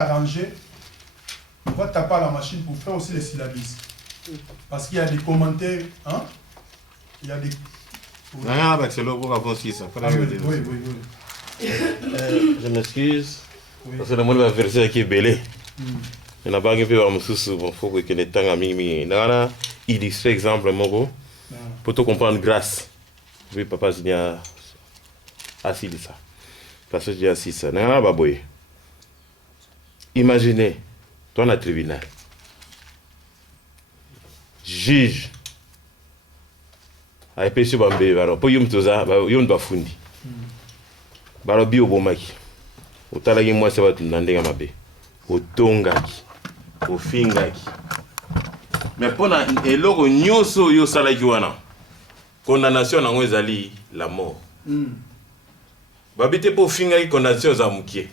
arranger, on va taper à la machine pour faire aussi les syllabistes. Parce qu'il y a des commentaires, hein? Il y a des... Oui. Ah, bah c'est là pour avoir aussi ça. Oui. Je m'excuse. Parce que le monde va verser qui est belé. Il n'a pas un peu à me soucier, il faut que les temps à mimi. Nana, il dit par exemple, Moko, pour te comprendre grâce. Oui, papa, je dis assis ça. Parce que je dis assis ça. Nana, baboye. Imaginez, toi, dans le tribunal, juge, a épée sur Bambé, pour yum toza, yum bafundi. Baro bi obomaki. Otalagi moi ça va te ndenga mabe. Otongaki. Ofingaki. Mais pona eloko nyoso yo salaki wana. Condamnation nango ezali la mort. Babite po fingaki condamnation za mukie.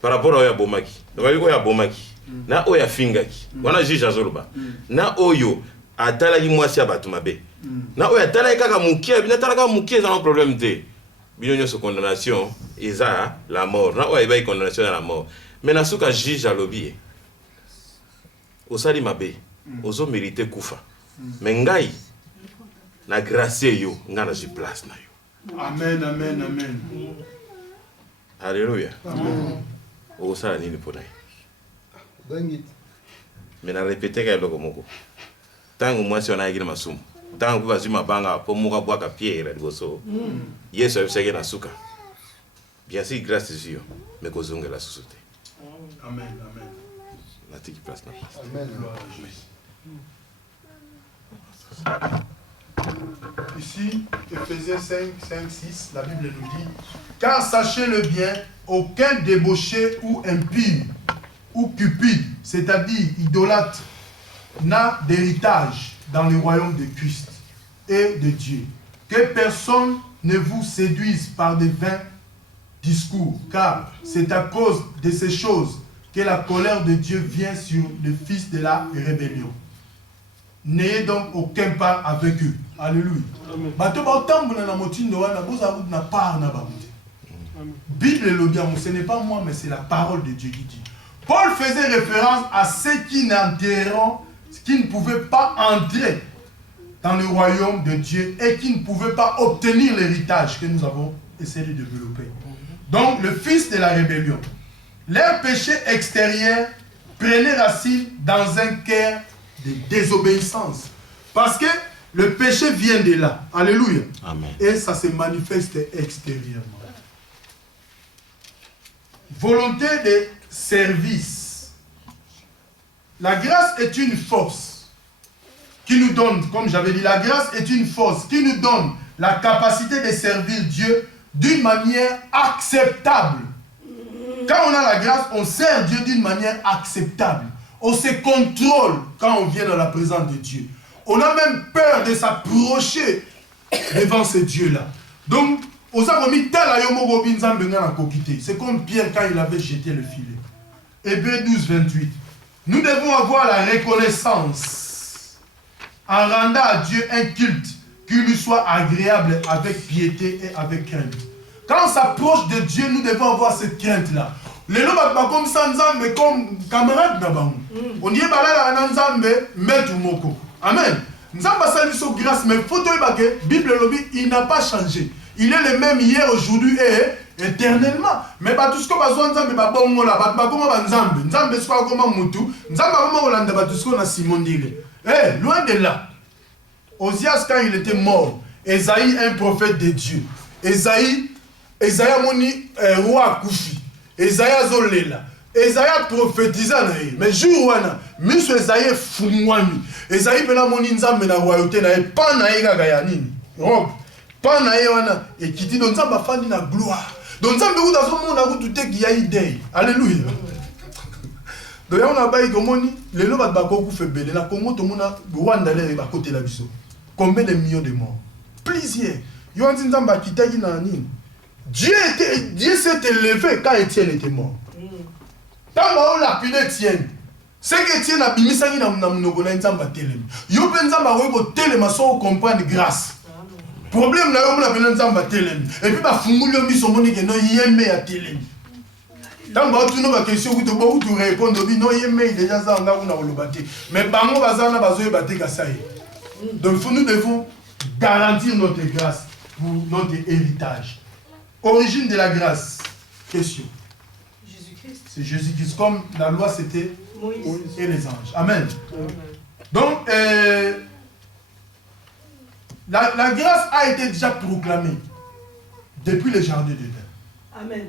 Par rapport à Yabomaki. Donc, Yabomaki. Na oya fingaki. Wana juge azoloba. Na oyo atala ki mwasi abatu mabe. Na oya atala kaka mukie, bina atala kaka mukie za un problème te. Bino so condamnation eza la mort. Na oya iba condamnation à la mort. Mais na suka juge alobi. Osali mabe. Ozo mériter kufa. Mais ngai na grâce yo, ngana ji place na yo. Amen, amen, amen. Alléluia. Amen. Osala nini pona ye mena répéter ka loko moko tango mwasi ona yaki na masumu tango kwa zima banga po muka bwaka pierre liboso yesu abisaki na suka bien sûr grâce à Dieu mais kozonga la société. Amen, amen. La tiki place na place. Amen. Ici, Ephésiens 5, 6, la Bible nous dit: car sachez-le bien, aucun débauché ou impie ou cupide, c'est-à-dire idolâtre, n'a d'héritage dans le royaume de Christ et de Dieu. Que personne ne vous séduise par de vains discours, car c'est à cause de ces choses que la colère de Dieu vient sur le fils de la rébellion. N'ayez donc aucun part avec eux. Alléluia. Bible le bien, ce n'est pas moi, mais c'est la parole de Dieu qui dit. Paul faisait référence à ceux qui n'entreront, qui ne pouvaient pas entrer dans le royaume de Dieu et qui ne pouvaient pas obtenir l'héritage que nous avons essayé de développer. Donc, le fils de la rébellion. Leur péché extérieur prenait racine dans un cœur de désobéissance. Parce que le péché vient de là. Alléluia. Amen. Et ça se manifeste extérieurement. Volonté de service. La grâce est une force qui nous donne, comme j'avais dit, la grâce est une force qui nous donne la capacité de servir Dieu d'une manière acceptable. Quand on a la grâce, on sert Dieu d'une manière acceptable. On se contrôle quand on vient dans la présence de Dieu. On a même peur de s'approcher devant ce Dieu-là. Donc, c'est comme Pierre quand il avait jeté le filet. Hébreux 12, 28. Nous devons avoir la reconnaissance en rendant à Dieu un culte qui lui soit agréable avec piété et avec crainte. Quand on s'approche de Dieu, nous devons avoir cette crainte-là. Les gens comme ça, comme camarades d'abord. On y est là, maître moko. Amen. Nous avons passé sur grâce, mais il faut que la Bible il n'a pas changé. Il est le même hier, aujourd'hui et éternellement. Mais tout ce qu'on a besoin de bon là, loin de là. Osias, quand il était mort, Esaïe, un prophète de Dieu. Esaïe moni roi Koufi. Esaïe Zolela. Esaïe prophétisa na ye. Mais jour wana, miso Esaïe fumwami. Esaïe pena moni nzambe na royauté na ye, pa na ye kaka ya nini. Rob. Pa na ye wana, ekiti don nzambe afandi na gloire. Don nzambe uta so mona kutu teki ya idei. Alléluia. Donc on a baï komoni, lelo bat bako ku febele na Congo to mona Rwanda le ba côté la biso. Combien de millions de morts? Plusieurs. Yo anti nzambe akitaki na nini? Dieu s'est élevé quand Étienne était mort. Tant que la pile Étienne, c'est que Étienne a bimi sangi na mnogo na nzamba telemi. Yo pe nzamba ko telema so comprendre grâce. Problème na yo na pe nzamba telemi. Et puis ba funguli yo miso moni ke no yembe ya telemi. Tant que tu n'as pas question, tu peux répondre, non, il y a mais déjà ça, on a le bâti. Mais bango bazana bazoe bâti kasaï. Donc nous devons garantir notre grâce pour notre héritage. Origine de la grâce. Question. Jésus-Christ. C'est Jésus-Christ. Comme la loi c'était Moïse et les anges. Amen. Donc la grâce a été déjà proclamée depuis le jardin d'Éden. Amen.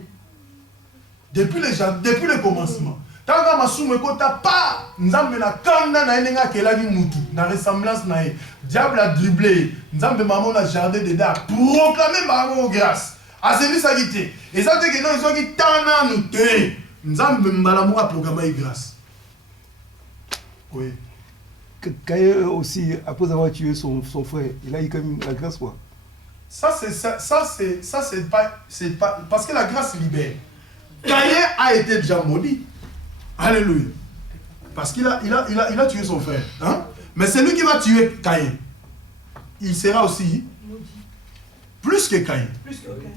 Depuis le commencement. Tant que Massoum Kota pas, nous avons la kanda na enenga kelagi mutu, na ressemblance na e. Diable a dribblé, nous avons maman na jardin d'Éden proclamé ma grâce. A celui ça qui était. Et ça c'est que non ils ont qui tana nous te. Nous avons malamour a proclamé grâce. Oui. Caïn aussi, après avoir tué son frère, il a eu quand même la grâce quoi. Ça c'est pas parce que la grâce libère. Caïn a été déjà maudit. Alléluia. Parce qu'il a tué son frère. Hein? Mais c'est lui qui va tuer Caïn. Il sera aussi plus que Caïn. Plus que Caïn.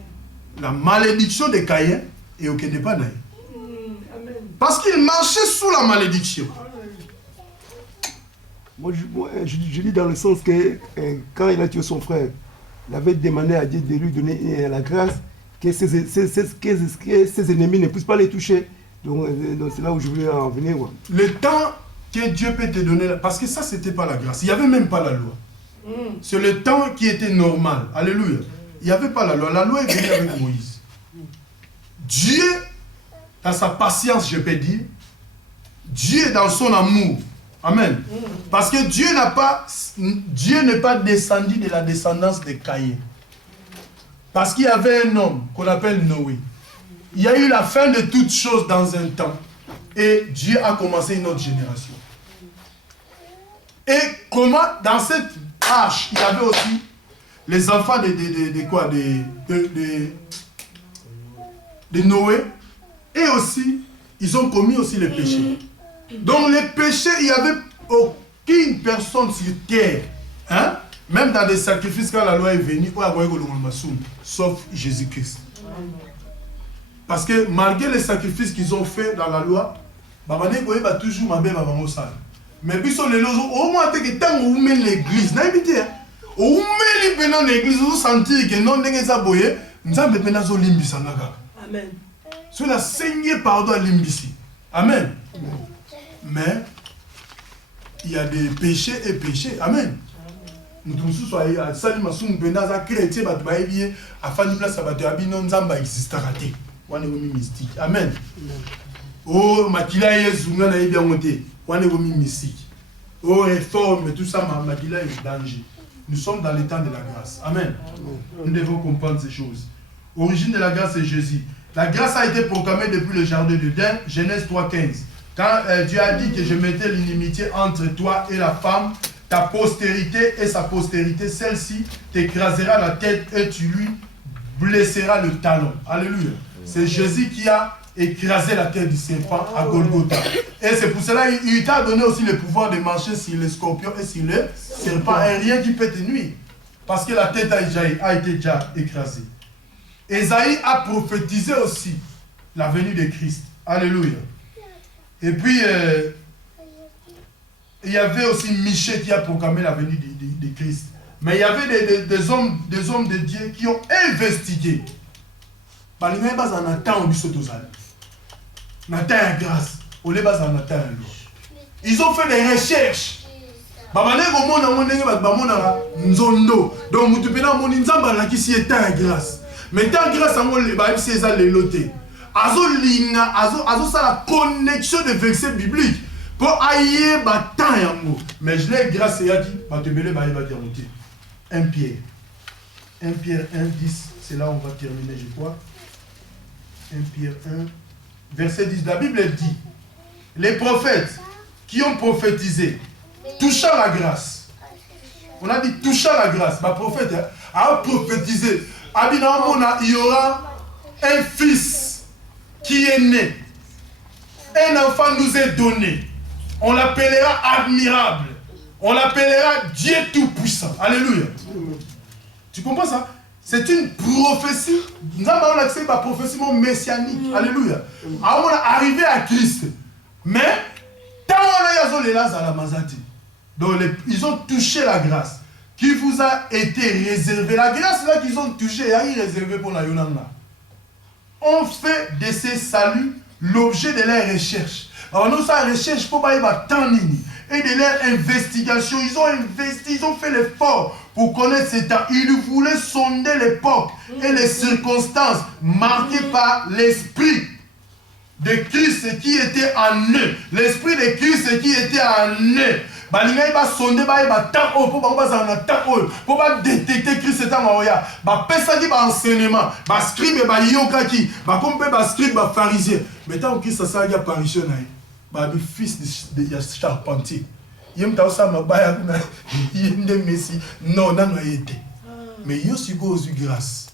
La malédiction de Caïn est au Kénépa. Amen. Parce qu'il marchait sous la malédiction. Moi, je dis dans le sens que quand il a tué son frère, il avait demandé à Dieu de lui donner la grâce que ses ennemis ne puissent pas les toucher. Donc c'est là où je voulais en venir. Ouais. Le temps que Dieu peut te donner, parce que ça, c'était pas la grâce. Il n'y avait même pas la loi. C'est le temps qui était normal. Alléluia. Il n'y avait pas la loi. La loi est venue avec Moïse. Dieu, dans sa patience, je peux dire, Dieu dans son amour. Amen. Parce que Dieu n'est pas descendu de la descendance de Caïn. Parce qu'il y avait un homme qu'on appelle Noé. Il y a eu la fin de toutes choses dans un temps. Et Dieu a commencé une autre génération. Et comment, dans cette arche, il y avait aussi les enfants de Noé. Et aussi, ils ont commis aussi les péchés. Donc les péchés, il n'y avait aucune personne sur terre. Hein? Même dans des sacrifices, quand la loi est venue, sauf Jésus-Christ. Parce que malgré les sacrifices qu'ils ont fait dans la loi, toujours ma belle maman sale. Mais puis sur les lois, au moins que tant où met l'église, n'a évité. Au moins l'église, vous sentez que non n'est pas boyé, nous avons maintenant zo limbisa naga. Amen. Sur la saignée pardon limbisi. Amen. Mais il y a des péchés et péchés. Amen. Nous tous soyons à Salimasum Benaza chrétien, Batbaïbier, à Fanny Place Abatabinon Zamba existe raté. On est mystique. Amen. Oh, Makila et Zunga est bien monté. On est mystique. Oh, réforme, tout ça, Makila est danger. Nous sommes dans le temps de la grâce. Amen. Nous devons comprendre ces choses. Origine de la grâce, c'est Jésus. La grâce a été proclamée depuis le jardin d'Éden, Genèse 3,15. Quand Dieu a dit que je mettais l'inimitié entre toi et la femme, ta postérité et sa postérité, celle-ci t'écrasera la tête et tu lui blesseras le talon. Alléluia. C'est Jésus qui a écrasé la tête du serpent à Golgotha. Et c'est pour cela qu'il t'a donné aussi le pouvoir de marcher sur les scorpions et sur le serpent. Et rien qui peut te nuire. Parce que la tête a été déjà écrasée. Ésaïe a prophétisé aussi la venue de Christ. Alléluia. Et puis, il y avait aussi Michée qui a proclamé la venue de Christ. Mais il y avait des hommes de Dieu qui ont investigué. Ils ont fait des recherches. Donc, mais tant grâce à moi, c'est ça les lotés. La connexion de versets bibliques pour ailler bataille. Mais je l'ai grâce à dit, 1 Pierre. 1 Pierre 1, 10, c'est là où on va terminer, je crois. 1 Pierre 1, verset 10. La Bible dit, les prophètes qui ont prophétisé, touchant la grâce. On a dit touchant la grâce. Ma prophète a prophétisé. Il y aura un fils qui est né. Un enfant nous est donné. On l'appellera admirable. On l'appellera Dieu Tout-Puissant. Alléluia. Tu comprends ça? c'est une prophétie. Nous avons accès à la prophétie messianique. Alléluia. On est arrivé à Christ. Mais, tant on est à la Mazati. Donc, ils ont touché la grâce qui vous a été réservée. La grâce là qu'ils ont touché, elle est réservée pour la Yonanga. On fait de ces saluts l'objet de leur recherche. Alors, nous, ça recherche pour pas y avoir tant et de leur investigation. Ils ont investi, ils ont fait l'effort pour connaître ces temps. Ils voulaient sonder l'époque et les circonstances marquées par l'esprit de Christ qui était en eux. L'esprit de Christ qui était en eux. Balinga va sonder ba temps pour pas détecter Christ étant en oya ba pesa qui ba enseignement ba scribe ba yoka qui ba comme ba scribe ba pharisien mais tant que ça a apparition ba le fils de charpentier yem ta ça ma ba ya na yende messi non na été mais yo sigo aux grâce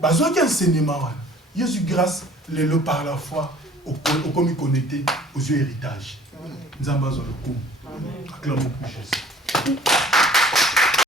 ba zo qui enseignement wana yo su grâce le par la foi au comme connecté aux yeux héritage nzamba zo le coup acclamons pour Jésus.